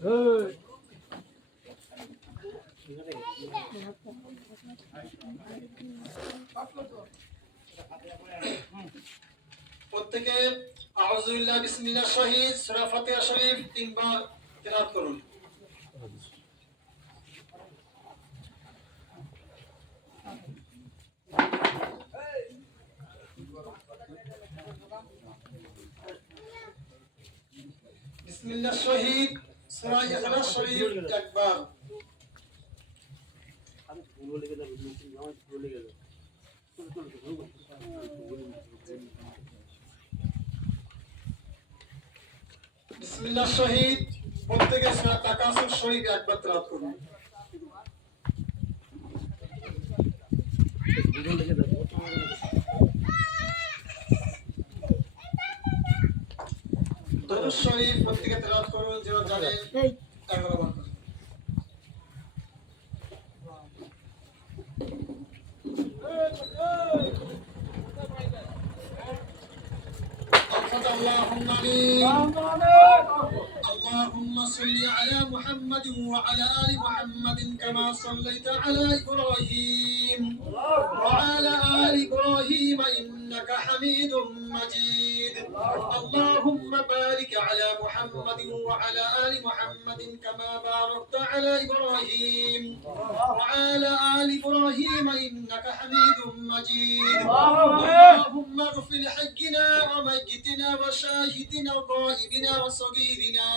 প্রত্যেকে আউযু বিল্লাহি বিসমিল্লাহির শহীদ সূরা ফাতিহা শরীফ 3 বার তেলাওয়াত করুন। বিসমিল্লাহির শহীদ সূরা ইখলাস শরীফ একবার। বিসমিল্লাহির শহীদ প্রত্যেকে সূরা তাকাসুর শরীফ একবার তেলাওয়াত করুন। দরুদ শরীফ প্রত্যেকে তেলাওয়াত করুন যেন জানে 11 বার। اللهم صل على محمد وعلى آل محمد كما صليت على إبراهيم وعلى آل إبراهيم إنك حميد مجيد. اللهم بارك على محمد وعلى آل محمد كما باركت على إبراهيم وعلى آل إبراهيم إنك حميد مجيد. اللهم اغفر لحقنا وميتنا وشاهدنا وغائبنا وصغيرنا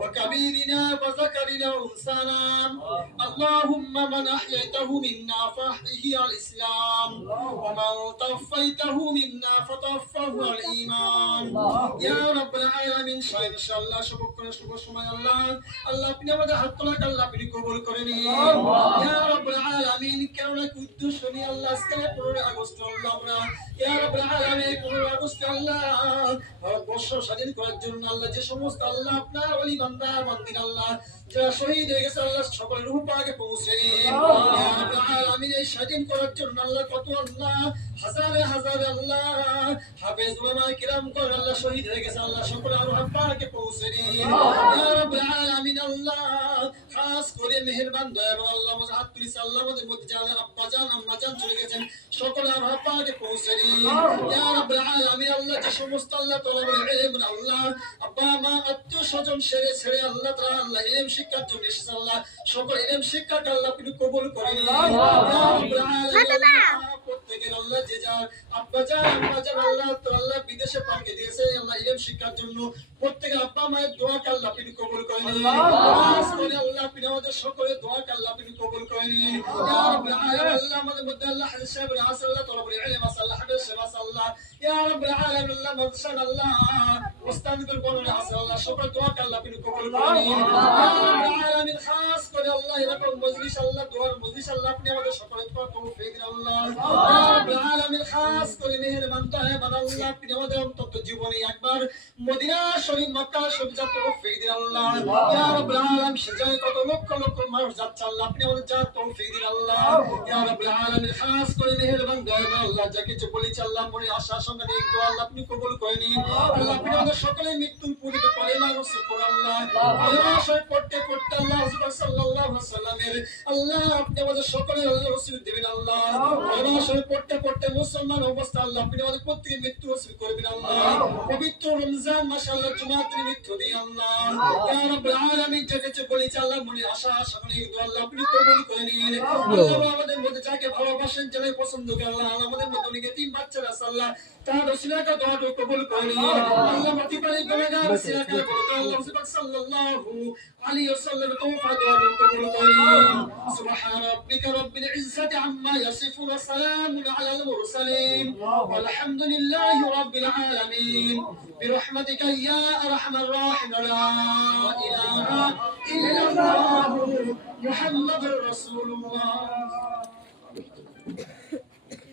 وكبيرنا وذكرنا وانثانا. اللهم من احييته منا فاحيه على الاسلام ومن توفيته منا فتوفه على الايمان يا رب العالمين. ইনশাআল্লাহ শুভক্ষণ শুভ সময় আল্লাহ আপনি আমাদের হাত তোলা আল্লাহ আপনি কবুল করে নিন ইয়া রাব্বুল আলামিন। কেননা উদ্দেশ্য নিয়ে আল্লাহ আজকে 15 আগস্ট আল্লাহ আমরা ইয়া রাব্বুল আলামিন 15 আগস্ট আল্লাহ ভারতবর্ষ স্বাধীন করার জন্য আল্লাহ যে সমস্ত আল্লাহ আপনার ওলি বান্দা বান্দিন আল্লাহ যারা শহীদ হয়ে গেছে আল্লাহ সকল রূহ পাকে পৌঁছে দিন ইয়া রাব্বুল আলামিন। এই স্বাধীন করার জন্য আল্লাহ কত আল্লাহ হাজারে হাজারে আল্লাহ হাফেজ উলামা কিরাম কোন আল্লাহ শহীদ হয়ে গেছে আল্লাহ সকল রূহ পাকে পৌঁছে দিন ইয়া রাব্বুল আলামিন। আল্লাহ খাস করে মেহেরবান দয়াবান আল্লাহ আমাদের হাত তুলি আল্লাহ আমাদের মধ্যে যারা আব্বা জান আম্মা জান চলে গেছেন সকল রূহ পাকে পৌঁছে দিন ইয়া রাব্বুল আলামিন। আল্লাহ যে সমস্ত আল্লাহ তলবের ইলম আল্লাহ আব্বা মা আত্মীয় স্বজন ছেড়ে আল্লাহ তাআলা আল্লাহ ইলম শিক্ষার জন্য এসেছে আল্লাহ সকল ইলম শিক্ষাকে আল্লাহ আপনি কবুল করে নিন ইয়া রাব্বুল আলামিন। প্রত্যেকের আল্লাহ যে যার আব্বা জান আম্মা জান আল্লাহ তাআলা বিদেশে পাঠিয়ে দিয়েছে আল্লাহ ইলম শিক্ষার জন্য প্রত্যেকের আব্বা মায়ের দোয়াকে আল্লাহ আপনি কবুল করে নিন খাস করে আল্লাহ আপনি আমাদের সকলের দোয়াকে আল্লাহ আপনি কবুল করে নিন ইয়া রাব্বুল আলামিন। আল্লাহ আমাদের মধ্যে আল্লাহ হাদিস সাহেব রাসূলুল্লাহ তলবের ইলম আল্লাহ হাদিস সাহেব আল্লাহ ইয়া রাব্বুল আলামিন। আল্লাহ মাদসান আল্লাহ মুস্তানবির কোরআন আল্লাহ সকল দোয়াকে আল্লাহ আপনি কবুল করে নিন ইয়া রাব্বুল আলামিন। খাস করে আল্লাহ এরকম মজলিস আল্লাহ দোয়ার মজলিস আল্লাহ আপনি আমাদের সকলের দোয়া তৌফিক দিন আল্লাহ ইয়া রাব্বুল আলামিন। খাস করে মেহেরবান দয়াবান আল্লাহ আপনি আমাদের অন্তত জীবনে একবার মদিনা শরীফ মক্কা শরীফ যা তৌফিক দিন আল্লাহ ইয়া রাব্বুল আলামিন। সেখানে কত লক্ষ লক্ষ মানুষ যাচ্ছে আল্লাহ আপনি আমাদের যা তৌফিক দিন আল্লাহ ইয়া রাব্বুল আলামিন। খাস করে মেহেরবান দয়াবান আল্লাহ যা কিছু বলেছি আল্লাহ মনে আশা সঙ্গে নেক দোয়া আল্লাহ আপনি কবুল করে নিন আল্লাহ আপনি আমাদের সকলের মৃত্যুর পূর্বে কলেমা নসিব করুন আল্লাহ কলেমা শরীফ পড়তে পড়তে আল্লাহ রাসূল সাল্লাল্লাহু আলাইহি ওয়াসাল্লামের আল্লাহ আপনি আমাদের সকলের আল্লাহ রাসূল দিবেন আল্লাহ কলেমা শরীফ পড়তে পড়তে মুসলমান অবস্থা আল্লাহ আপনি আমাদের প্রত্যেকের মৃত্যু নসিব করবেন আল্লাহ পবিত্র রমজান মাশাআল্লাহ জুমাতের মৃত্যু দিন আল্লাহ ইয়া রাব্বুল আলামিন। যা কিছু বলেছি আল্লাহ মনে আশা সকল নেক দোয়া আল্লাহ আপনি কবুল করে নিন আল্লাহ আমাদের মধ্যে যাকে ভালোবাসেন যাকে পছন্দ করেন আল্লাহ আমাদের মধ্যে অনেক এতিম বাচ্চারা আছে আল্লাহ তার ওসিলাকে দোয়াটা কবুল করে নিন আল্লাহ মাটি পানি গুনাহগার ওসিলাকে আল্লাহ সাল্লাল্লাহু আলাইহি ওয়াসাল্লাম তওফা দোয়াটা কবুল করে নিন সুবহান রাব্বিকা রাব্বিল ইজ্জাতি আম্মা ইয়াসিফুন ওয়া সালামুন আলাল মুরসালিন ওয়ালহামদুলিল্লাহি রাব্বিল আলামিন বিরহমাতিকা ইয়া আরহামার রাহিমিন লা ইলাহা ইল্লাল্লাহু মুহাম্মাদুর রাসূলুল্লাহ।